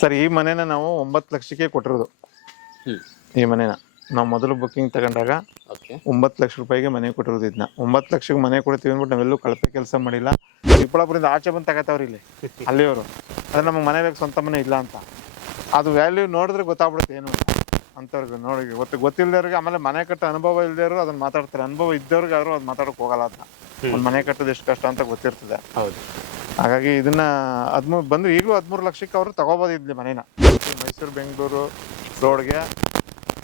Sir ಈ ಮನೆನ ನಾವು 9 ಲಕ್ಷಕ್ಕೆ ಕೊಟ್ಟಿರೋದು. ಈ ಮನೆನ ನಾವು ಮೊದಲು ಬುಕ್ಕಿಂಗ್ ತಗೊಂಡಾಗ 9 ಲಕ್ಷ ರೂಪಾಯಿಗೆ ಮನೆ ಕೊಟ್ಟಿರೋದು. ಇದನ್ನ 9 ಲಕ್ಷಕ್ಕೆ ಮನೆ ಕೊಡ್ತೀವಿ ಅಂದ್ಬಿಟ್ಟು ನಾವೆಲ್ಲೂ ಕಳಪೆ ಕೆಲಸ ಮಾಡಿಲ್ಲ. ಚಿಕ್ಕಬಳ್ಳಾಪುರದಿಂದ ಆಚೆ ಬಂದು ತಗೋತಾವ್ರಿ ಇಲ್ಲಿ ಅಲ್ಲಿಯವರು. ಅದ್ರ ನಮಗೆ ಮನೆ ಬೇಕು, ಸ್ವಂತ ಮನೆ ಇಲ್ಲ ಅಂತ. ಅದು ವ್ಯಾಲ್ಯೂ ನೋಡಿದ್ರೆ ಗೊತ್ತಾಗ್ಬಿಡುತ್ತೆ ಏನು ಅಂತ ಅಂಥವ್ರಿಗೆ. ನೋಡಿ ಗೊತ್ತಿಲ್ಲದವ್ರಿಗೆ, ಆಮೇಲೆ ಮನೆ ಕಟ್ಟೋ ಅನುಭವ ಇಲ್ಲದವರು ಅದನ್ನ ಮಾತಾಡ್ತಾರೆ. ಅನುಭವ ಇದ್ದವ್ರಿಗೆ ಆದ್ರೂ ಅದು ಮಾತಾಡೋಕೆ ಹೋಗಲ್ಲ ಅಂತ. ಒಂದು ಮನೆ ಕಟ್ಟೋದು ಎಷ್ಟು ಕಷ್ಟ ಅಂತ ಗೊತ್ತಿರ್ತದೆ. ಹೌದು. ಹಾಗಾಗಿ ಇದನ್ನ 13 ಬಂದು ಈಗಲೂ 13 ಲಕ್ಷಕ್ಕೆ ಅವರು ತಗೋಬೋದು ಇಲ್ಲಿ ಮನೇನ. ಮೈಸೂರು ಬೆಂಗಳೂರು ರೋಡ್ಗೆ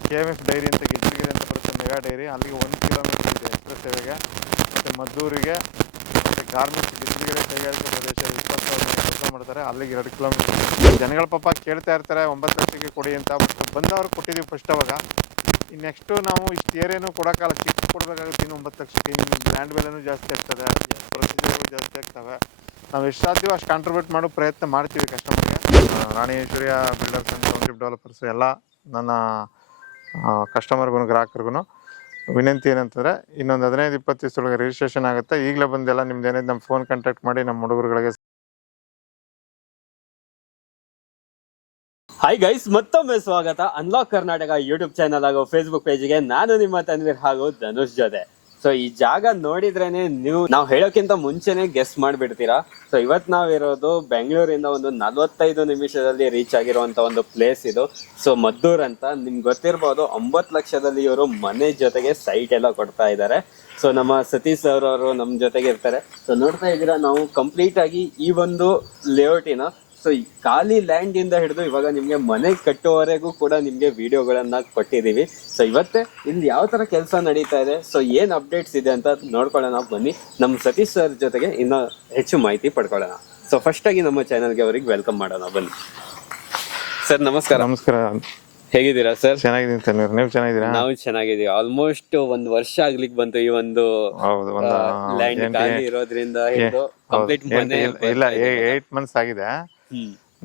KMF ಡೈರಿ ಅಂತ ಗಿಚ್ಚಗಿರಿ ಅಂತ ಬರುತ್ತೆ, ಮೆಗಾ ಡೈರಿ. ಅಲ್ಲಿಗೆ 1 ಕಿಲೋಮೀಟರ್ ಇದೆ ಎಕ್ಸ್ಪ್ರೆಸ್ ಸೇವೆಗೆ. ಮತ್ತು ಮದ್ದೂರಿಗೆ ಮತ್ತು ಗಾರ್ಮೆಂಟ್ಸ್ ಗಿಚ್ಚಗಿರಿ ಕೈಗಾರಿಕಾ ಪ್ರದೇಶ 20,000 ಕೆಲಸ ಮಾಡ್ತಾರೆ, ಅಲ್ಲಿಗೆ 2 ಕಿಲೋಮೀಟರ್. ಜನಗಳ ಪಾಪ ಕೇಳ್ತಾ ಇರ್ತಾರೆ 9 ಲಕ್ಷಕ್ಕೆ ಕೊಡಿ ಅಂತ. ಬಂದವ್ರಿಗೆ ಕೊಟ್ಟಿದ್ದೀವಿ ಫಸ್ಟ್. ಅವಾಗ ಇನ್ನು ನೆಕ್ಸ್ಟು ನಾವು ಇಷ್ಟು ಏರಿಯಾನು ಕೊಡೋಕ್ಕಲ್ಲ, ಚಿಕ್ಕ ಕೊಡಬೇಕಾಗುತ್ತೆ. ಇನ್ನು 9 ಲಕ್ಷಕ್ಕೆ ಇನ್ನು ಲ್ಯಾಂಡ್ ಬೆಲೆನೂ ಜಾಸ್ತಿ ಆಗ್ತದೆ, ಪ್ರೊಸೀಜರು ಜಾಸ್ತಿ ಆಗ್ತವೆ. ನಾವು ಎಷ್ಟು ಸಾಧ್ಯವೋ ಅಷ್ಟು ಕಾಂಟ್ರಿಬ್ಯೂಟ್ ಮಾಡೋ ಪ್ರಯತ್ನ ಮಾಡ್ತೀವಿ ಕಸ್ಟಮರ್ಗೆ. ರಾಣಿ ಐಶ್ವರ್ಯ ಬಿಲ್ಡರ್ಸ್ ಆ್ಯಂಡ್ ಟೌನ್ಶಿಪ್ ಡೆವಲಪರ್ಸ್ ಎಲ್ಲ ನನ್ನ ಕಸ್ಟಮರ್ಗೂ ಗ್ರಾಹಕರಿಗೂ ವಿನಂತಿ ಏನಂತಂದರೆ, ಇನ್ನೊಂದು 15-20 ದಿವಸದೊಳಗೆ ರಿಜಿಸ್ಟ್ರೇಷನ್ ಆಗುತ್ತೆ. ಈಗಲೇ ಬಂದೆಲ್ಲ ನಿಮ್ದು ಏನಿದೆ ನಮ್ಮ ಫೋನ್ ಕಾಂಟ್ಯಾಕ್ಟ್ ಮಾಡಿ ನಮ್ಮ ಹುಡುಗರುಗಳಿಗೆ. ಹಾಯ್ ಗೈಸ್, ಮತ್ತೊಮ್ಮೆ ಸ್ವಾಗತ ಅನ್ಲಾಕ್ ಕರ್ನಾಟಕ ಯೂಟ್ಯೂಬ್ ಚಾನಲ್ ಹಾಗೂ ಫೇಸ್ಬುಕ್ ಪೇಜ್ಗೆ. ನಾನು ನಿಮ್ಮ ತನ್ವೀರ್ ಹಾಗೂ ಧನುಷ್ ಜೊತೆ. ಸೊ ಈ ಜಾಗ ನೋಡಿದ್ರೇನೆ ನಾವು ಹೇಳೋಕ್ಕಿಂತ ಮುಂಚೆನೆ ಗೆಸ್ ಮಾಡ್ಬಿಡ್ತೀರಾ. ಸೊ ಇವತ್ತು ನಾವಿರೋದು ಬೆಂಗಳೂರಿಂದ ಒಂದು 45 ನಿಮಿಷದಲ್ಲಿ ರೀಚ್ ಆಗಿರುವಂತ ಒಂದು ಪ್ಲೇಸ್ ಇದು. ಸೊ ಮದ್ದೂರ್ ಅಂತ ನಿಮ್ಗೆ ಗೊತ್ತಿರ್ಬೋದು. 9 ಲಕ್ಷದಲ್ಲಿ ಇವರು ಮನೆ ಜೊತೆಗೆ ಸೈಟ್ ಎಲ್ಲ ಕೊಡ್ತಾ ಇದ್ದಾರೆ. ಸೊ ನಮ್ಮ ಸತೀಶ್ ಅವರು ನಮ್ಮ ಜೊತೆಗೆ ಇರ್ತಾರೆ. ಸೊ ನೋಡ್ತಾ ಇದ್ದೀರಾ, ನಾವು ಕಂಪ್ಲೀಟ್ ಆಗಿ ಈ ಒಂದು ಲೇಔಟಿನ, ಸೊ ಖಾಲಿ ಲ್ಯಾಂಡ್ ಇಂದ ಹಿಡಿದು ಇವಾಗ ನಿಮ್ಗೆ ಮನೆ ಕಟ್ಟುವವರೆಗೂ ಕೂಡ ನಿಮ್ಗೆ ವಿಡಿಯೋಗಳನ್ನ ಕೊಟ್ಟಿದೀವಿ. ಸೊ ಇವತ್ತೇ ಇಲ್ಲಿ ಯಾವ ತರ ಕೆಲಸ ನಡೀತಾ ಇದೆ, ಸೊ ಏನ್ ಅಪ್ಡೇಟ್ಸ್ ಇದೆ ಅಂತ ನೋಡ್ಕೊಳ್ಳೋಣ ಬನ್ನಿ. ನಮ್ಮ ಸತೀಶ್ ಸರ್ ಜೊತೆಗೆ ಇನ್ನೂ ಹೆಚ್ಚು ಮಾಹಿತಿ ಪಡ್ಕೊಳ್ಳೋಣ. ಸೊ ಫಸ್ಟ್ ಆಗಿ ನಮ್ಮ ಚಾನಲ್ಗೆ ಅವ್ರಿಗೆ ವೆಲ್ಕಮ್ ಮಾಡೋಣ ಬನ್ನಿ. ಸರ್ ನಮಸ್ಕಾರ. ನಮಸ್ಕಾರ. ಹೇಗಿದ್ದೀರಾ ಸರ್? ಚೆನ್ನಾಗಿದ್ದೀನಿ ತನ್ವೀರ್, ನೀವು ಚೆನ್ನಾಗಿದ್ದೀರಾ? ನಾವು ಚೆನ್ನಾಗಿದ್ದೀವಿ. ಆಲ್ಮೋಸ್ಟ್ 1 ವರ್ಷ ಆಗ್ಲಿಕ್ಕೆ ಬಂತು ಈ ಒಂದು ಲ್ಯಾಂಡ್ ಖಾಲಿ ಇರೋದ್ರಿಂದ ಹಿಡಿದು ಕಂಪ್ಲೀಟ್ ಮನೆ. ಇಲ್ಲ 8 ಮಂತ್ಸ್ ಆಗಿದೆ.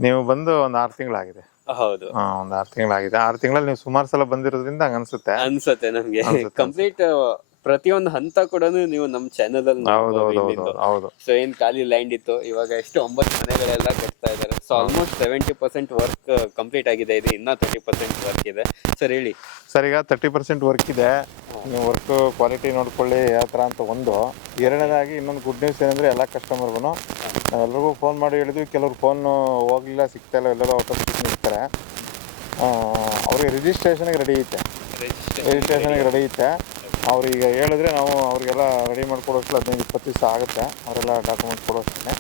ನೀವು ಬಂದು ಒಂದು 6 ತಿಂಗಳಾಗಿದೆ. ಹೌದು, ಒಂದು 6 ತಿಂಗಳಾಗಿದೆ. 6 ತಿಂಗಳಲ್ಲಿ ನೀವು ಸುಮಾರು ಸಲ ಬಂದಿರೋದ್ರಿಂದ ಹಂಗ ಅನ್ಸುತ್ತೆ ನಮ್ಗೆ. ಕಂಪ್ಲೀಟ್ ಪ್ರತಿಯೊಂದು ಹಂತ ಕೂಡ ನೀವು ನಮ್ಮ ಚಾನಲ್ ಅಲ್ಲಿ. ಹೌದು. ಸೊ ಏನ್ ಖಾಲಿ ಲ್ಯಾಂಡ್ ಇತ್ತು, ಇವಾಗ ಎಷ್ಟು 9 ಮನೆಗಳೆಲ್ಲ ಕಟ್ತಾ ಇದ್ದಾರೆ. ಸೊ ಆಲ್ಮೋಸ್ಟ್ 70% ವರ್ಕ್ ಕಂಪ್ಲೀಟ್ ಆಗಿದೆ. ಇದು ಇನ್ನ 30% ವರ್ಕ್ ಇದೆ. ಸರ್ ಹೇಳಿ. ಸರ್ ಈಗ 30% ವರ್ಕ್ ಇದೆ. ನೀವು ವರ್ಕ್ ಕ್ವಾಲಿಟಿ ನೋಡ್ಕೊಳ್ಳಿ ಯಾವ ಥರ ಅಂತ. ಒಂದು ಎರಡನೇದಾಗಿ ಇನ್ನೊಂದು ಗುಡ್ ನ್ಯೂಸ್ ಏನಂದ್ರೆ, ಎಲ್ಲ ಕಸ್ಟಮರ್ಗೂ ನಾವೆಲ್ರಿಗೂ ಫೋನ್ ಮಾಡಿ ಹೇಳಿದ್ವಿ. ಕೆಲವ್ರು ಫೋನ್ ಹೋಗ್ಲಿಲ್ಲ, ಸಿಗ್ತಾ ಇಲ್ಲ, ಎಲ್ಲರೂ ಔಟ್ ಆಫ್ ಸ್ಟೇಷನ್ ಇರ್ತಾರೆ. ಅವ್ರಿಗೆ ರಿಜಿಸ್ಟ್ರೇಷನ್ಗೆ ರೆಡಿ ಐತೆ. ಅವ್ರೀಗ ಹೇಳಿದ್ರೆ ನಾವು ಅವ್ರಿಗೆಲ್ಲ ರೆಡಿ ಮಾಡಿಕೊಡೋಷ್ಟು 15-20 ದಿವಸ ಆಗುತ್ತೆ. ಅವರೆಲ್ಲ ಡಾಕ್ಯುಮೆಂಟ್ ಕೊಡೋಷ್ಟೇ.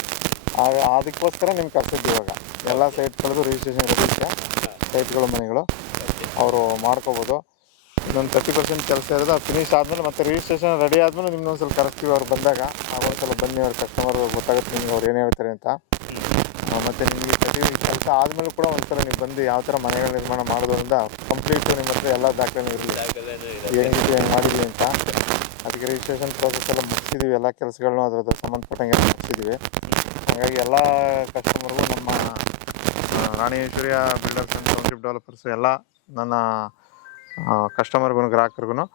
ಅದಕ್ಕೋಸ್ಕರ ನಿಮ್ಗೆ ಕರ್ಸಿದ್ವಿ. ಇವಾಗ ಎಲ್ಲ ಸೈಟ್ಗಳದ್ದು ರಿಜಿಸ್ಟ್ರೇಷನ್ ರೆಡಿ ಐತೆ. ಸೈಟ್ಗಳು, ಮನೆಗಳು ಅವರು ಮಾಡ್ಕೋಬೋದು. ಇನ್ನೊಂದು 30% ಕೆಲಸ ಇರೋದು. ಅದು ಫಿನಿಶ್ ಆದಮೇಲೆ ಮತ್ತೆ ರಿಜಿಸ್ಟ್ರೇಷನ್ ರೆಡಿ ಆದಮೇಲೆ ನಿಮ್ಗೆ ಒಂದ್ಸಲ ಕರೆಸ್ತೀವಿ. ಅವ್ರು ಬಂದಾಗ ಒಂದ್ಸಲ ಬನ್ನಿ, ಅವ್ರ ಕಸ್ಟಮರ್ ಗೊತ್ತಾಗುತ್ತೆ ನಿಮ್ಗೆ ಅವ್ರು ಏನು ಹೇಳ್ತಾರೆ ಅಂತ. ಮತ್ತು ನಿಮಗೆ ಕೆಲಸ ಆದಮೇಲೆ ಕೂಡ ಒಂದ್ಸಲ ನೀವು ಬಂದು ಯಾವ ಥರ ಮನೆಗಳ ನಿರ್ಮಾಣ ಮಾಡೋದ್ರಿಂದ ಕಂಪ್ಲೀಟು ನಿಮ್ಮ ಹತ್ರ ಎಲ್ಲ ದಾಖಲೆನೂ ಇರಲಿ, ಹೆಂಗಿದೆ ಹೆಂಗೆ ಮಾಡಿದ್ವಿ ಅಂತ. ಅದಕ್ಕೆ ರಿಜಿಸ್ಟ್ರೇಷನ್ ಪ್ರೋಸೆಸ್ ಎಲ್ಲ ಮುಗಿಸಿದ್ದೀವಿ. ಎಲ್ಲ ಕೆಲಸಗಳನ್ನೂ ಅದ್ರದ್ದು ಸಂಬಂಧಪಟ್ಟಂಗೆ ಮುಗಿಸಿದ್ದೀವಿ. ಹಾಗಾಗಿ ಎಲ್ಲ ಕಸ್ಟಮರ್ಗೂ ನಮ್ಮ ರಾಣಿ ಐಶ್ವರ್ಯ ಬಿಲ್ಡರ್ಸ್ ಆ್ಯಂಡ್ ಟೌನ್ಶಿಪ್ ಡೆವಲಪರ್ಸ್ ಎಲ್ಲ ನನ್ನ ಕಸ್ಟಮರ್ಗೂ ಗ್ರಾಹಕರಿಗೂ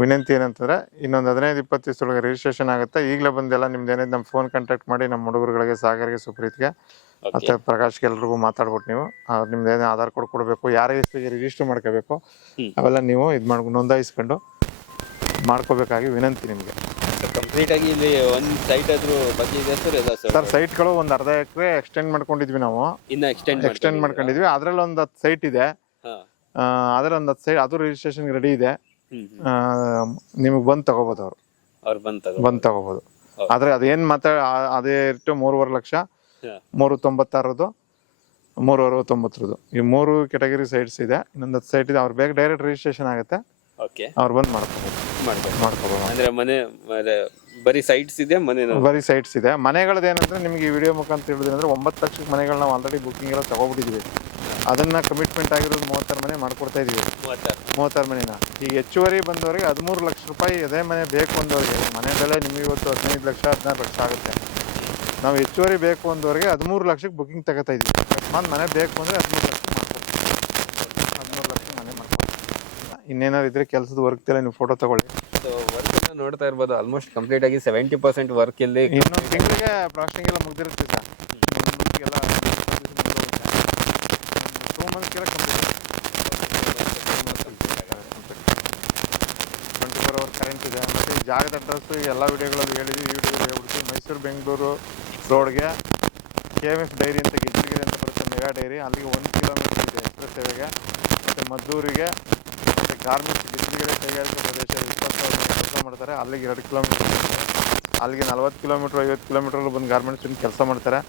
ವಿನಂತಿ ಏನಂತಂದರೆ, ಇನ್ನೊಂದು 15-20 ದಿವಸದೊಳಗೆ ರಿಜಿಸ್ಟ್ರೇಷನ್ ಆಗುತ್ತೆ. ಈಗಲೇ ಬಂದೆಲ್ಲ ನಿಮ್ದು ಏನಿದೆ ನಮ್ಮ ಫೋನ್ ಕಾಂಟ್ಯಾಕ್ಟ್ ಮಾಡಿ ನಮ್ಮ ಹುಡುಗರುಗಳಿಗೆ, ಸಾಗರ್ಗೆ, ಸುಪ್ರೀತ್ಗೆ ಮತ್ತು ಪ್ರಕಾಶ್ಗೆ ಎಲ್ರಿಗೂ ಮಾತಾಡ್ಬಿಟ್ಟು ನೀವು ನಿಮ್ದು ಏನೇ ಆಧಾರ್ ಕಾರ್ಡ್ ಕೊಡಬೇಕು, ಯಾರ ಹೆಸರಿಗೆ ರಿಜಿಸ್ಟರ್ ಮಾಡ್ಕೋಬೇಕು, ಅವೆಲ್ಲ ನೀವು ನೋಂದಾಯಿಸ್ಕೊಂಡು ಮಾಡ್ಕೋಬೇಕಾಗಿ ವಿನಂತಿ ನಿಮಗೆ. ಕಂಪ್ಲೀಟ್ ಆಗಿ ಇಲ್ಲಿ ಒಂದು ಸೈಟ್ ಆದ್ರೂ ಬಗ್ಗೆ ಇದೆ ಸರ್? ಎಲ್ಲ ಸರ್ ಸೈಟ್ಗಳು ಒಂದು ಅರ್ಧ ಎಕರೆ ಎಕ್ಸ್ಟೆಂಡ್ ಮಾಡ್ಕೊಂಡಿದ್ವಿ ನಾವು. ಇನ್ನು ಎಕ್ಸ್ಟೆಂಡ್ ಮಾಡ್ಕೊಂಡಿದ್ವಿ. ಅದರಲ್ಲಿ ಒಂದು 10 ಸೈಟ್ ಇದೆ. ಅದರಲ್ಲಿ ಒಂದು 10 ಸೈಟ್ ಅದು ರಿಜಿಸ್ಟ್ರೇಷನ್ ರೆಡಿ ಇದೆ. ನಿಮಗೆ ಬಂದು ತಗೋಬೋದು. ಅವ್ರು ಬಂದು ತಗೋಬೋದು. ಆದ್ರೆ ಅದೇನ್ ಅದೇ ಇಟ್ಟು 3.5 ಲಕ್ಷ, 396, 369 ಈ 3 ಕೆಟಗರಿ ಸೈಟ್ಸ್ ಇದೆ. ಇನ್ನೊಂದು 10 ಸೈಟ್ ಇದೆ. ಅವ್ರು ಬೇಗ ಡೈರೆಕ್ಟ್ ರಿಜಿಸ್ಟ್ರೇಷನ್ ಆಗುತ್ತೆ. ಅವ್ರು ಬಂದು ಮಾಡ್ಕೋಬೋದು. ಅಂದ್ರೆ ಮನೆ ಬರೀ ಸೈಟ್ಸ್ ಇದೆ, ಬರೀ ಸೈಟ್ಸ್ ಇದೆ. ಮನೆಗಳದ್ದು ಏನಂದ್ರೆ ನಿಮ್ಗೆ ಈ ವಿಡಿಯೋ ಮುಖಾಂತರ ತಿಳಿದ್ರೆ 9 ಲಕ್ಷಕ್ಕೆ ಮನೆಗಳು ನಾವು ಆಲ್ರೆಡಿ ಬುಕ್ಕಿಂಗ್ ಎಲ್ಲ ತಗೊಬಿಟ್ಟಿದ್ವಿ. ಅದನ್ನ ಕಮಿಟ್ಮೆಂಟ್ ಆಗಿರೋದು 36 ಮನೆ ಮಾಡ್ಕೊಡ್ತಾ ಇದೀವಿ. 36 ಮನೆನ ಈಗ ಹೆಚ್ಚುವರಿ ಬಂದವರಿಗೆ 13 ಲಕ್ಷ ರೂಪಾಯಿ ಅದೇ ಮನೆ ಬೇಕು ಅಂದವರಿಗೆ. ಮನೆ ಬೆಲೆ ನಿಮಗೆ ಇವತ್ತು 15 ಲಕ್ಷ 16 ಲಕ್ಷ ಆಗುತ್ತೆ. ನಾವು ಹೆಚ್ಚುವರಿ ಬೇಕು ಅಂದವರಿಗೆ 13 ಲಕ್ಷಕ್ಕೆ ಬುಕ್ಕಿಂಗ್ ತಗೋತಾ ಇದೀವಿ. ಅಕಸ್ಮಾತ್ ಮನೆ ಬೇಕು ಅಂದ್ರೆ 13 ಲಕ್ಷ ಮಾಡ್ಕೊಡ್ತೀವಿ. 13 ಲಕ್ಷ ಮನೆ ಮಾಡ್ಕೊಡ್ತೀವಿ. ಇನ್ನೇನಾದ್ರು ಇದ್ರೆ ಕೆಲಸದ ವರ್ಕ್ ಎಲ್ಲ ನೀವು ಫೋಟೋ ತಗೊಳ್ಳಿ. ವರ್ಕ್ ನೋಡ್ತಾ ಇರ್ಬೋದು. ಆಲ್ಮೋಸ್ಟ್ ಕಂಪ್ಲೀಟ್ ಆಗಿ 70% ವರ್ಕ್ ಇಲ್ಲಿ. ಇನ್ನೊಂದು ತಿಂಗಳಿಗೆ ಪ್ರಾಸ್ಟಿಂಗ್ ಎಲ್ಲ ಮುಗ್ದಿರುತ್ತೆ ಸರ್. ಮಂತ್ಸ್ಗೆಲ್ಲ ಕಂಪ್ಲೀಟ್ 24 ಅವರ್ ಕರೆಂಟ್ ಇದೆ. ಮತ್ತು ಈ ಜಾಗದ ಅಡ್ರೆಸ್ಸು ಎಲ್ಲ ವೀಡಿಯೋಗಳಲ್ಲಿ ಹೇಳಿದ್ವಿ, ಈ ವಿಡಿಯೋದಲ್ಲಿ ಹೇಳ್ಬಿಡ್ತೀವಿ. ಮೈಸೂರು ಬೆಂಗಳೂರು ರೋಡ್ಗೆ KMF ಡೈರಿ ಅಂತ ಗಿಜ್ಜಿಗೆರೆ ಅಂತ ಬರುತ್ತೆ, ಮೆಗಾ ಡೈರಿ, ಅಲ್ಲಿಗೆ 1 ಕಿಲೋಮೀಟರ್ ಇದೆ ಎಕ್ಸ್ಪ್ರೆಸ್ ಹೈವೇಗೆ. ಮತ್ತು ಮದ್ದೂರಿಗೆ ಮತ್ತು ಗಾರ್ಮೆಂಟ್ಸ್ ಗಿಜ್ಜಿಗೆರೆ ಕೈಗಾರಿಕಾ ಪ್ರದೇಶ 20,000 ಕೆಲಸ ಮಾಡ್ತಾರೆ, ಅಲ್ಲಿಗೆ 2 ಕಿಲೋಮೀಟರ್ ಇದೆ. ಅಲ್ಲಿಗೆ 40 ಕಿಲೋಮೀಟ್ರ್ 50 ಕಿಲೋಮೀಟ್ರಲ್ಲಿ ಬಂದು ಗಾರ್ಮೆಂಟ್ಸ್ ಕೆಲಸ ಮಾಡ್ತಾರೆ.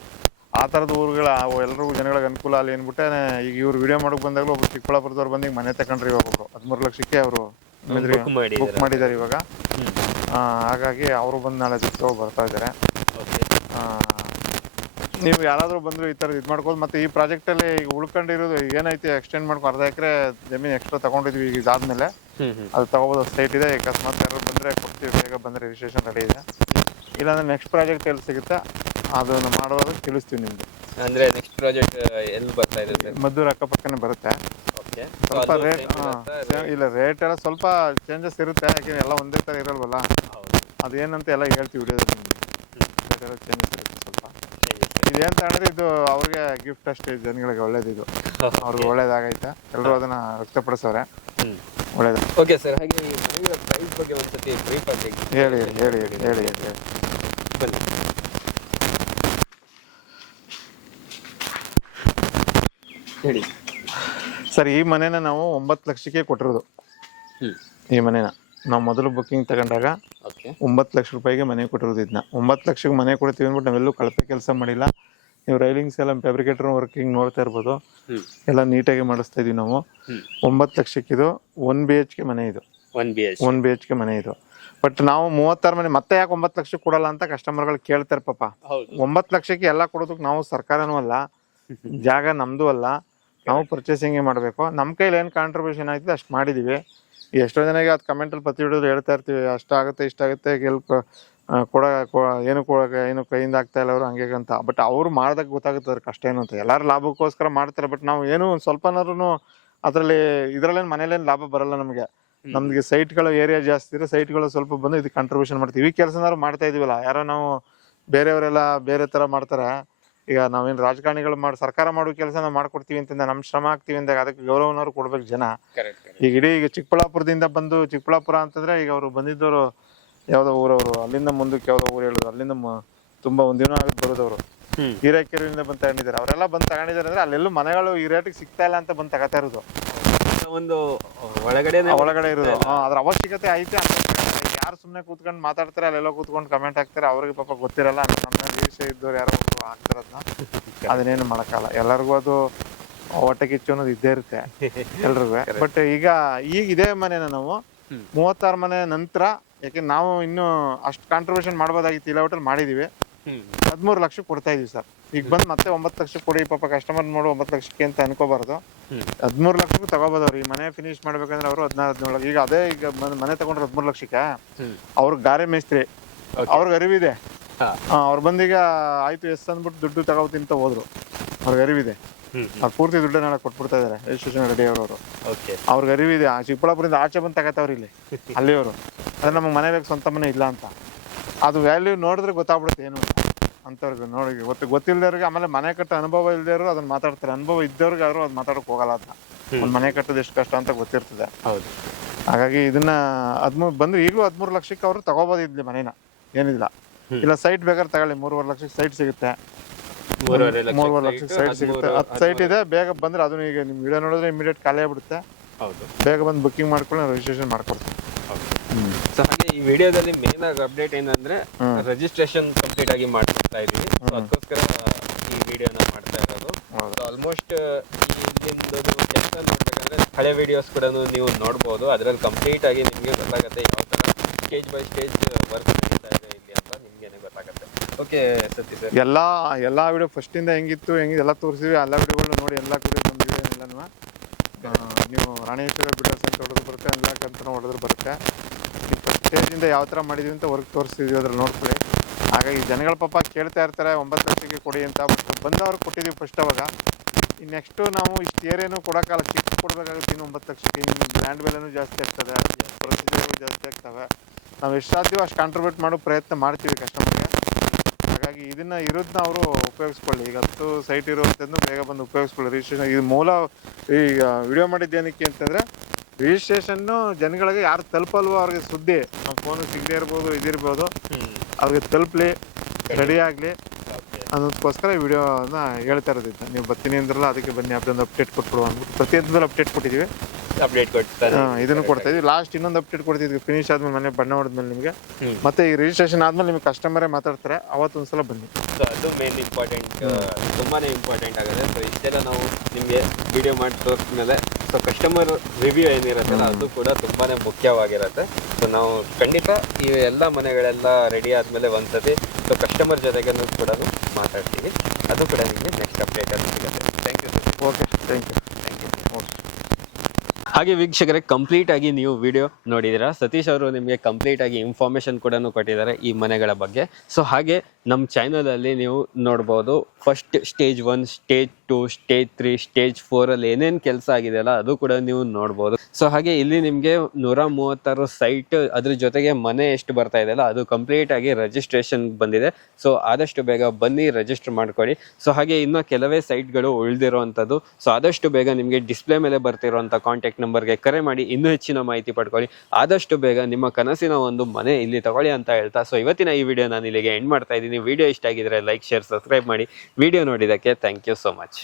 ಆ ಥರದ ಊರುಗಳು ಎಲ್ರಿಗೂ ಜನಗಳಿಗೆ ಅನುಕೂಲ ಅಲ್ಲಿ ಏನ್ಬಿಟ್ಟೆ ಈಗ ಇವ್ರು ವಿಡಿಯೋ ಮಾಡೋಕೆ ಬಂದಾಗಲೂ ಒಬ್ರು ಚಿಕ್ಕಬಳ್ಳಾಪುರದವ್ರು ಬಂದು ಈಗ ಮನೆ ತಗೊಂಡ್ರಿ, ಇವಾಗ ಒಬ್ಬರು 13 ಲಕ್ಷಕ್ಕೆ ಅವರು ಬುಕ್ ಮಾಡಿದ್ದಾರೆ ಇವಾಗ. ಹಾಗಾಗಿ ಅವರು ಬಂದು ನಾಳೆ ದಿವಸ ಬರ್ತಾ ಇದ್ದಾರೆ. ನೀವು ಯಾರಾದರೂ ಬಂದರೂ ಈ ಥರದ್ದು ಇದು ಮಾಡ್ಬೋದು. ಮತ್ತು ಈ ಪ್ರಾಜೆಕ್ಟಲ್ಲಿ ಈಗ ಉಳ್ಕೊಂಡಿರೋದು ಏನೈತಿ ಎಕ್ಸ್ಟೆಂಡ್ ಮಾಡ್ಕೊ, ಅರ್ಧ ಎಕರೆ ಜಮೀನು ಎಕ್ಸ್ಟ್ರಾ ತೊಗೊಂಡಿದ್ವಿ. ಈಗ ಇದಾದ್ಮೇಲೆ ಅದು ತೊಗೋಬೋದು, ಸೈಟ್ ಇದೆ. ಅಕಸ್ಮಾತ್ ಯಾರು ಬಂದರೆ ಕೊಡ್ತೀವಿ, ಬೇಗ ಬಂದರೆ ರಿಜಿಸ್ಟ್ರೇಷನ್ ರೆಡಿ ಇದೆ. ಇಲ್ಲಾಂದರೆ ನೆಕ್ಸ್ಟ್ ಪ್ರಾಜೆಕ್ಟ್ ಎಲ್ಲಿ ಸಿಗುತ್ತೆ ಅದನ್ನು ಮಾಡುವಾಗ ತಿಳಿಸ್ತೀವಿ ನಿಮಗೆ. ಅಂದರೆ ನೆಕ್ಸ್ಟ್ ಪ್ರಾಜೆಕ್ಟ್ ಎಲ್ಲಿ ಬರ್ತಾ ಇದೆ? ಮದ್ದೂರು ಅಕ್ಕಪಕ್ಕನೇ ಬರುತ್ತೆ. ಸ್ವಲ್ಪ ರೇಟ್ ಇಲ್ಲ, ರೇಟ್ ಎಲ್ಲ ಸ್ವಲ್ಪ ಚೇಂಜಸ್ ಇರುತ್ತೆ, ಯಾಕೆಂದ್ರೆ ಎಲ್ಲ ಒಂದೇ ಥರ ಇರಲ್ವಲ್ಲ. ಅದೇನಂತ ಎಲ್ಲ ಹೇಳ್ತೀವಿ ವಿಡಿಯೋದಲ್ಲಿ ನಿಮಗೆ. ರೇಟ್ ಎಲ್ಲ ಚೇಂಜಸ್ ಇರುತ್ತೆ ಸ್ವಲ್ಪ. ಇದೇನು ತಗೊಂಡ್ರೆ ಇದು ಅವ್ರಿಗೆ ಗಿಫ್ಟ್ ಅಷ್ಟೇ, ಜನಗಳಿಗೆ ಒಳ್ಳೇದಿದು, ಅವ್ರಿಗೆ ಒಳ್ಳೇದಾಗೈತೆ. ಎಲ್ಲರೂ ಅದನ್ನು ವ್ಯಕ್ತಪಡಿಸೋರೆ, ಒಳ್ಳೇದು. ಓಕೆ ಸರ್, ಹಾಗೆ ಈ ಮನೆಗಳ ಪ್ರೈಸ್ ಬಗ್ಗೆ ಒಂದ್ಸತಿ ಬ್ರೀಫ್ ಆಗಿ ಹೇಳಿ ಹೇಳಿ ಹೇಳಿ ಹೇಳಿ ಹೇಳಿ ಬನ್ನಿ. ಹೇಳಿ ಸರ್, ಈ ಮನೇನ ನಾವು 9 ಲಕ್ಷಕ್ಕೆ ಕೊಟ್ಟಿರೋದು. ಈ ಮನೇನ ನಾವು ಮೊದಲು ಬುಕ್ಕಿಂಗ್ ತಗೊಂಡಾಗ 9 ಲಕ್ಷ ರೂಪಾಯಿಗೆ ಮನೆ ಕೊಟ್ಟಿರೋದು. ಇದನ್ನ 9 ಲಕ್ಷಕ್ಕೆ ಮನೆ ಕೊಡ್ತೀವಿ ಅಂದ್ಬಿಟ್ಟು ನಾವೆಲ್ಲೂ ಕಳಪೆ ಕೆಲಸ ಮಾಡಿಲ್ಲ. ನೀವು ರೈಲಿಂಗ್ಸ್ ಎಲ್ಲ ಫ್ಯಾಬ್ರಿಕೇಟರ್ ವರ್ಕಿಂಗ್ ನೋಡ್ತಾ ಇರ್ಬೋದು, ಎಲ್ಲ ನೀಟಾಗಿ ಮಾಡಿಸ್ತಾ ಇದೀವಿ ನಾವು. 9 ಲಕ್ಷಕ್ಕಿದು 1 BHK ಮನೆ, ಇದು 1 BHK ಮನೆ ಇದು. ಬಟ್ ನಾವು 36 ಮನೆ ಮತ್ತೆ ಯಾಕೆ 9 ಲಕ್ಷಕ್ಕೆ ಕೊಡಲ್ಲ ಅಂತ ಕಸ್ಟಮರ್ಗಳು ಕೇಳ್ತಾರೆ ಪಾಪ. 9 ಲಕ್ಷಕ್ಕೆ ಎಲ್ಲ ಕೊಡೋದಕ್ಕೆ ನಾವು ಸರ್ಕಾರನೂ ಅಲ್ಲ, ಜಾಗ ನಮ್ದು ಅಲ್ಲ, ನಾವು ಪರ್ಚೇಸಿಂಗೇ ಮಾಡಬೇಕು. ನಮ್ಮ ಕೈಲಿ ಏನು ಕಾಂಟ್ರಿಬ್ಯೂಷನ್ ಆಯ್ತದೆ ಅಷ್ಟು ಮಾಡಿದ್ದೀವಿ. ಎಷ್ಟೋ ಜನಕ್ಕೆ ಅದು ಕಮೆಂಟಲ್ಲಿ ಪ್ರತಿ ವಿಡಿಯೋದು ಹೇಳ್ತಾ ಇರ್ತೀವಿ, ಅಷ್ಟಾಗುತ್ತೆ ಇಷ್ಟಾಗುತ್ತೆ, ಏನು ಕೈಯಿಂದ ಆಗ್ತಾ ಇಲ್ಲ ಅವರು ಹಂಗೆ ಅಂತ. ಬಟ್ ಅವ್ರು ಮಾಡಿದಾಗ ಗೊತ್ತಾಗುತ್ತೆ ಅದ್ರ ಕಷ್ಟ ಏನು ಅಂತ. ಎಲ್ಲರೂ ಲಾಭಕ್ಕೋಸ್ಕರ ಮಾಡ್ತಾರೆ, ಬಟ್ ನಾವು ಏನು ಸ್ವಲ್ಪನಾದ್ರೂ ಅದರಲ್ಲಿ ಇದರಲ್ಲೇನು ಮನೇಲೇನು ಲಾಭ ಬರಲ್ಲ ನಮಗೆ. ನಮ್ಗೆ ಸೈಟ್ಗಳು ಏರಿಯಾ ಜಾಸ್ತಿ ಇದ್ರೆ ಸೈಟ್ಗಳು ಸ್ವಲ್ಪ ಬಂದು ಇದಕ್ಕೆ ಕಾಂಟ್ರಿಬ್ಯೂಷನ್ ಮಾಡ್ತೀವಿ. ಈ ಕೆಲಸನಾದ್ರು ಮಾಡ್ತಾ ಇದೀವಲ್ಲ, ಯಾರೋ ನಾವು ಬೇರೆಯವರೆಲ್ಲ ಬೇರೆ ಥರ ಮಾಡ್ತಾರೆ. ಈಗ ನಾವೇನು ರಾಜಕಾರಣಿಗಳು ಸರ್ಕಾರ ಮಾಡೋ ಕೆಲಸ ನಾವು ಮಾಡ್ಕೊಡ್ತೀವಿ ಅಂತಂದ್ರೆ, ನಮ್ಮ ಶ್ರಮ ಆಗ್ತೀವಿ ಅಂದಾಗ ಅದಕ್ಕೆ ಗೌರವನವ್ರು ಕೊಡ್ಬೇಕು ಜನ. ಈಗ ಚಿಕ್ಕಬಳ್ಳಾಪುರದಿಂದ ಬಂದು, ಚಿಕ್ಕಬಳ್ಳಾಪುರ ಅಂತಂದ್ರೆ ಈಗ ಅವರು ಬಂದಿದ್ದವರು ಯಾವುದೋ ಊರವರು, ಅಲ್ಲಿಂದ ಮುಂದಕ್ಕೆ ಯಾವುದೋ ಊರು ಹೇಳೋದು, ಅಲ್ಲಿಂದ ತುಂಬ ಒಂದಿನ ಆಗುತ್ತೆ ಬರೋದವರು. ಹಿರೇಕೆರೆಯಿಂದ ಬಂದು ತಗೊಂಡಿದ್ದಾರೆ. ಅವರೆಲ್ಲ ಬಂದು ತಗೊಂಡಿದ್ದಾರೆ ಅಂದ್ರೆ ಅಲ್ಲೆಲ್ಲೂ ಮನೆಗಳು ಈ ರೇಟಿಗೆ ಸಿಗ್ತಾ ಇಲ್ಲ ಅಂತ ಬಂದು ತಗೋತಾ ಇರೋದು. ಒಂದು ಒಳಗಡೆ ಇರೋದು ಅದ್ರ ಅವಶ್ಯಕತೆ ಐತೆ. ಯಾರು ಸುಮ್ಮನೆ ಕೂತ್ಕೊಂಡು ಮಾತಾಡ್ತಾರೆ, ಅಲ್ಲೆಲ್ಲ ಕೂತ್ಕೊಂಡು ಕಮೆಂಟ್ ಹಾಕ್ತಾರೆ, ಅವ್ರಿಗೆ ಪಾಪ ಗೊತ್ತಿರಲ್ಲ. ನಮ್ಮ ವಿಷಯ ಇದ್ದವ್ರು ಯಾರೋ ಆಗ್ತಾರದ್ನ, ಅದನ್ನೇನು ಮಾಡೋಕ್ಕಲ್ಲ. ಎಲ್ಲರಿಗೂ ಅದು ಹೊಟ್ಟೆ ಕಿಚ್ಚು ಅನ್ನೋದು ಇದ್ದೇ ಇರುತ್ತೆ ಎಲ್ರಿಗೂ. ಬಟ್ ಈಗ ಇದೇ ಮನೆನ ನಾವು 36 ಮನೆ ನಂತರ, ಯಾಕೆ ನಾವು ಇನ್ನೂ ಅಷ್ಟು ಕಾಂಟ್ರಿಬ್ಯೂಷನ್ ಮಾಡ್ಬೋದಾಗಿತ್ತು, ಇಲ್ಲ ಒಟ್ಟಲ್ಲಿ ಮಾಡಿದೀವಿ. 13 ಲಕ್ಷಕ್ಕೆ ಕೊಡ್ತಾ ಇದೀವಿ ಸರ್. ಈಗ ಬಂದು ಮತ್ತೆ 9 ಲಕ್ಷಕ್ಕೆ ಕೊಡಿ ಪಾಪ, ಕಸ್ಟಮರ್ ನೋಡು 9 ಲಕ್ಷಕ್ಕೆ ಅಂತ ಅನ್ಕೋಬಾರ್ದು. 13 ಲಕ್ಷಕ್ಕೂ ತಗೋಬೋದು ಅವ್ರು. ಈ ಮನೆ ಫಿನಿಶ್ ಮಾಡ್ಬೇಕಂದ್ರೆ ಅವರು 16-17 ಈಗ ಅದೇ ಈಗ ಮನೆ ತಗೊಂಡ್ರೆ 13 ಲಕ್ಷಕ್ಕೆ ಅವ್ರಿಗೆ ಗಾರೆ ಮೇಸ್ತ್ರಿ, ಅವ್ರಿಗೆ ಅರಿವಿದೆ. ಅವ್ರು ಬಂದೀಗ ಆಯ್ತು ಎಸ್ ಅಂದ್ಬಿಟ್ಟು ದುಡ್ಡು ತಗೋತೀನಿ ಅಂತ ಹೋದ್ರು. ಅವ್ರಿಗೆ ಅರಿವಿದೆ, ಅವ್ರು ಪೂರ್ತಿ ದುಡ್ಡು ನಾಳೆ ಕೊಟ್ಬಿಡ್ತಾ ಇದಾರೆ ರಿಜಿಸ್ಟ್ರೇಷನ್ ರೆಡಿ ಅವರು. ಅವ್ರಿಗೆ ಅರಿವಿದೆ. ಚಿಕ್ಕಬಳ್ಳಾಪುರದಿಂದ ಆಚೆ ಬಂದು ತಗೋತಾವ್ರಿ ಇಲ್ಲಿ, ಅಲ್ಲಿಯವರು. ಅದೇ ನಮಗೆ ಮನೆ ಬೇಕು, ಸ್ವಂತ ಮನೆ ಇಲ್ಲ ಅಂತ. ಅದು ವ್ಯಾಲ್ಯೂ ನೋಡಿದ್ರೆ ಗೊತ್ತಾಗ್ಬಿಡುತ್ತೆ ಏನು ಅಂತವ್ರಿಗೆ. ನೋಡಿ ಗೊತ್ತಿಲ್ಲದವ್ರಿಗೆ, ಆಮೇಲೆ ಮನೆ ಕಟ್ಟೋ ಅನುಭವ ಇಲ್ದೇವ್ರು ಅದನ್ನ ಮಾತಾಡ್ತಾರೆ. ಅನುಭವ ಇದ್ದವ್ರಿಗೆ ಅವರು ಅದು ಮಾತಾಡೋಕೆ ಹೋಗಲ್ಲ. ಅದನ್ನ ಒಂದು ಮನೆ ಕಟ್ಟೋದು ಎಷ್ಟು ಕಷ್ಟ ಅಂತ ಗೊತ್ತಿರ್ತದೆ. ಹಾಗಾಗಿ ಇದನ್ನ 13 ಬಂದು ಈಗಲೂ 13 ಲಕ್ಷಕ್ಕೆ ಅವರು ತಗೋಬೋದು ಇಲ್ಲಿ ಮನೇನ, ಏನಿಲ್ಲ. ಇಲ್ಲ ಸೈಟ್ ಬೇಕಾದ್ರೆ ತಗೊಳ್ಳಿ, 3.5 ಲಕ್ಷಕ್ಕೆ ಸೈಟ್ ಸಿಗುತ್ತೆ. 3.5 ಲಕ್ಷಕ್ಕೆ ಸೈಟ್ ಸಿಗುತ್ತೆ. 10 ಸೈಟ್ ಇದೆ. ಬೇಗ ಬಂದ್ರೆ ಅದನ್ನ ಈಗ ನಿಮ್ ವಿಡಿಯೋ ನೋಡಿದ್ರೆ ಇಮಿಡಿಯೇಟ್ ಖಾಲಿ ಆಗ್ಬಿಡುತ್ತೆ. ಬೇಗ ಬಂದು ಬುಕ್ಕಿಂಗ್ ಮಾಡ್ಕೊಂಡು ರಿಜಿಸ್ಟ್ರೇಷನ್ ಮಾಡ್ಕೊಡ್ತೀವಿ. ಸೊ ಹಾಗೆ ಈ ವಿಡಿಯೋದಲ್ಲಿ ಮೇನ್ ಆಗಿ ಅಪ್ಡೇಟ್ ಏನಂದ್ರೆ ರಿಜಿಸ್ಟ್ರೇಷನ್ ಕಂಪ್ಲೀಟ್ ಆಗಿ ಮಾಡ್ತಾ ಇದೀವಿ. ಅದಕ್ಕೋಸ್ಕರ ಈ ವಿಡಿಯೋನ ಮಾಡ್ತಾ ಇರೋದು. ಆಲ್ಮೋಸ್ಟ್ ನಿಮ್ದು ಕೆಲಸ ನೋಡ್ಬೇಕಂದ್ರೆ ಹಳೆ ವಿಡಿಯೋಸ್ ಕೂಡ ನೀವು ನೋಡ್ಬೋದು. ಅದರಲ್ಲಿ ಕಂಪ್ಲೀಟ್ ಆಗಿ ನಿಮಗೆ ಗೊತ್ತಾಗುತ್ತೆ ಯಾವ ತರ ಸ್ಟೇಜ್ ಬೈ ಸ್ಟೇಜ್ ವರ್ಕ್ ನಡೀತಾ ಇದೆ ಇಲ್ಲಿ ಅಂತ ನಿಮ್ಗೇನೆ ಗೊತ್ತಾಗುತ್ತೆ. ಓಕೆ ಸತಿ ಸರ್, ಎಲ್ಲಾ ವಿಡಿಯೋ ಫಸ್ಟಿಂದ ಹೆಂಗಿತ್ತು ಎಲ್ಲ ತೋರಿಸಿದ್ವಿ. ಎಲ್ಲ ವಿಡಿಯೋಗಳು ನೋಡಿ, ಎಲ್ಲ ಕೂಡ ಬಂದಿದೆ ಎಲ್ಲನೂ. ನೀವು ರಾಣೇಶ್ವರ ಬಿಡರ್ಸ್ ಅಂತ ಹೊಡೆದ್ರು ಬರುತ್ತೆ, ಎಲ್ಲ ಕಂತನೂ ಹೊಡೆದ್ರು ಬರುತ್ತೆ. ಫಸ್ಟ್ ಸ್ಟೇಜಿಂದ ಯಾವ ಥರ ಮಾಡಿದ್ವಿ ಅಂತ ವರ್ಕ್ ತೋರಿಸ್ತಿದ್ವಿ, ಅದ್ರಲ್ಲಿ ನೋಡ್ಕೊಳ್ಳಿ. ಹಾಗಾಗಿ ಜನಗಳ ಪಾಪ ಕೇಳ್ತಾ ಇರ್ತಾರೆ 9 ಲಕ್ಷಕ್ಕೆ ಕೊಡಿ ಅಂತ. ಬಂದವ್ರಿಗೆ ಕೊಟ್ಟಿದ್ದೀವಿ ಫಸ್ಟ್. ಅವಾಗ ಈ ನೆಕ್ಸ್ಟು ನಾವು ಇಷ್ಟು ಏರಿಯಾನು ಕೊಡೋಕ್ಕಲ್ಲ, ಚಿಕ್ಕ ಕೊಡಬೇಕಾಗುತ್ತೆ. ಇನ್ನು 9 ಲಕ್ಷಕ್ಕೆ ನಿಮ್ಗೆ ಲ್ಯಾಂಡ್ ಬೆಲೆನೂ ಜಾಸ್ತಿ ಆಗ್ತದೆ, ಪ್ರೊಸೀಜರ್ಗಳು ಜಾಸ್ತಿ ಆಗ್ತವೆ. ನಾವು ಎಷ್ಟು ಸಾಧ್ಯವೋ ಅಷ್ಟು ಕಾಂಟ್ರಿಬ್ಯೂಟ್ ಮಾಡೋ ಪ್ರಯತ್ನ ಮಾಡ್ತೀವಿ ಕಸ್ಟಮರ್ಗೆ. ಹಾಗಾಗಿ ಇದನ್ನ ಇರೋದನ್ನ ಅವರು ಉಪಯೋಗಿಸ್ಕೊಳ್ಳಿ. ಈಗ 10 ಸೈಟ್ ಇರುವಂಥದ್ದು ಬೇಗ ಬಂದು ಉಪಯೋಗಿಸ್ಕೊಳ್ಳಿ. ರಿಜಿಸ್ಟ್ರೇಷನ್ ಇದು ಮೂಲ ಈಗ ವಿಡಿಯೋ ಮಾಡಿದ್ದೇನಕ್ಕೆ ಅಂತಂದರೆ ರಿಜಿಸ್ಟ್ರೇಷನ್ನು ಜನಗಳಿಗೆ ಯಾರು ತಲುಪಲ್ವೋ ಅವ್ರಿಗೆ ಸುದ್ದಿ ನಮ್ಮ ಫೋನು ಸಿಗದೇ ಇರ್ಬೋದು, ಇದಿರ್ಬೋದು, ಅವ್ರಿಗೆ ತಲುಪಲಿ, ರೆಡಿ ಆಗಲಿ ಅನ್ನೋದಕ್ಕೋಸ್ಕರ ಈ ವಿಡಿಯೋನ ಹೇಳ್ತಾ ಇರೋದಿತ್ತು. ನೀವು ಬರ್ತೀನಿ ಅಂದ್ರಲ್ಲ, ಅದಕ್ಕೆ ಬನ್ನಿ ಅದೊಂದು ಅಪ್ಡೇಟ್ ಕೊಟ್ಬಿಡುವ ಅಂದ್ಬಿಟ್ಟು ಪ್ರತಿ ಹಂತದಲ್ಲಿ ಅಪ್ಡೇಟ್ ಕೊಟ್ಟಿದ್ದೀವಿ. ಅಪ್ಡೇಟ್ ಕೊಡ್ತಾರೆ. ಇದನ್ನು ಕೊಡ್ತಾ ಇದೀವಿ. ಲಾಸ್ಟ್ ಇನ್ನೊಂದು ಅಪ್ಡೇಟ್ ಕೊಡ್ತಿದ್ವಿ ಫಿನಿಶ್ ಆದ್ಮೇಲೆ, ಮನೆ ಬಣ್ಣ ಹೊಡೆದ್ಮೇಲೆ ನಿಮಗೆ ಮತ್ತೆ ಈ ರಿಜಿಸ್ಟ್ರೇಷನ್ ಆದ್ಮೇಲೆ ನಿಮ್ಗೆ ಕಸ್ಟಮರೇ ಮಾತಾಡ್ತಾರೆ, ಅವತ್ತೊಂದ್ಸಲ ಬನ್ನಿ. ಸೊ ಅದು ಮೇನ್ ಇಂಪಾರ್ಟೆಂಟ್, ತುಂಬಾನೇ ಇಂಪಾರ್ಟೆಂಟ್ ಆಗುತ್ತೆ. ಸೊ ಇಷ್ಟೆಲ್ಲ ನಾವು ನಿಮಗೆ ವಿಡಿಯೋ ಮಾಡಿ ತೋರಿಸ್ಮೇಲೆ ಸೊ ಕಸ್ಟಮರ್ ರಿವ್ಯೂ ಏನಿರುತ್ತಲ್ಲ ಅದು ಕೂಡ ತುಂಬಾನೇ ಮುಖ್ಯವಾಗಿರುತ್ತೆ. ಸೊ ನಾವು ಖಂಡಿತ ಈ ಎಲ್ಲ ಮನೆಗಳೆಲ್ಲ ರೆಡಿ ಆದಮೇಲೆ ಒಂದ್ಸತಿ ಸೊ ಕಸ್ಟಮರ್ ಜೊತೆಗೆ ಕೂಡ ಮಾತಾಡ್ತೀವಿ. ಅದು ಕೂಡ ನಿಮಗೆ ನೆಕ್ಸ್ಟ್ ಅಪ್ಡೇಟ್ ಅಲ್ಲಿ ಸಿಗುತ್ತೆ. Thank you sir. Okay, thank you. Okay. ಹಾಗೆ ವೀಕ್ಷಕರೇ, ಕಂಪ್ಲೀಟ್ ಆಗಿ ನೀವು ವಿಡಿಯೋ ನೋಡಿದಿರಾ. ಸತೀಶ್ ಅವರು ನಿಮಗೆ ಕಂಪ್ಲೀಟ್ ಆಗಿ ಇನ್ಫಾರ್ಮೇಶನ್ ಕೂಡ ಕೊಟ್ಟಿದ್ದಾರೆ ಈ ಮನೆಗಳ ಬಗ್ಗೆ. ಸೊ ಹಾಗೆ ನಮ್ಮ ಚಾನಲಲ್ಲಿ ನೀವು ನೋಡ್ಬೋದು, first stage 1, stage 2, stage 3, stage 4 ಅಲ್ಲಿ ಏನೇನು ಕೆಲಸ ಆಗಿದೆಯಲ್ಲ ಅದು ಕೂಡ ನೀವು ನೋಡ್ಬೋದು. ಸೊ ಹಾಗೆ ಇಲ್ಲಿ ನಿಮಗೆ 136 ಸೈಟ್, ಅದ್ರ ಜೊತೆಗೆ ಮನೆ ಎಷ್ಟು ಬರ್ತಾ ಇದೆಯಲ್ಲ ಅದು ಕಂಪ್ಲೀಟ್ ಆಗಿ ರಿಜಿಸ್ಟ್ರೇಷನ್ ಬಂದಿದೆ. ಸೊ ಆದಷ್ಟು ಬೇಗ ಬನ್ನಿ, ರಿಜಿಸ್ಟರ್ ಮಾಡ್ಕೊಳ್ಳಿ. ಸೊ ಹಾಗೆ ಇನ್ನೂ ಕೆಲವೇ ಸೈಟ್ಗಳು ಉಳಿದಿರುವಂಥದ್ದು. ಸೊ ಆದಷ್ಟು ಬೇಗ ನಿಮಗೆ ಡಿಸ್ಪ್ಲೇ ಮೇಲೆ ಬರ್ತಿರುವಂಥ ಕಾಂಟ್ಯಾಕ್ಟ್ ನಂಬರ್ಗೆ ಕರೆ ಮಾಡಿ ಇನ್ನೂ ಹೆಚ್ಚಿನ ಮಾಹಿತಿ ಪಡ್ಕೊಳ್ಳಿ. ಆದಷ್ಟು ಬೇಗ ನಿಮ್ಮ ಕನಸಿನ ಒಂದು ಮನೆ ಇಲ್ಲಿ ತಗೊಳ್ಳಿ ಅಂತ ಹೇಳ್ತಾ ಸೊ ಇವತ್ತಿನ ಈ ವಿಡಿಯೋ ನಾನು ಇಲ್ಲಿಗೆ ಎಂಡ್ ಮಾಡ್ತಾ ಇದ್ದೀನಿ. ವಿಡಿಯೋ ಇಷ್ಟ ಆಗಿದ್ರೆ ಲೈಕ್, ಶೇರ್, ಸಬ್ಸ್ಕ್ರೈಬ್ ಮಾಡಿ. ವಿಡಿಯೋ ನೋಡಿದ್ದಕ್ಕೆ ಥ್ಯಾಂಕ್ ಯು ಸೋ ಮಚ್.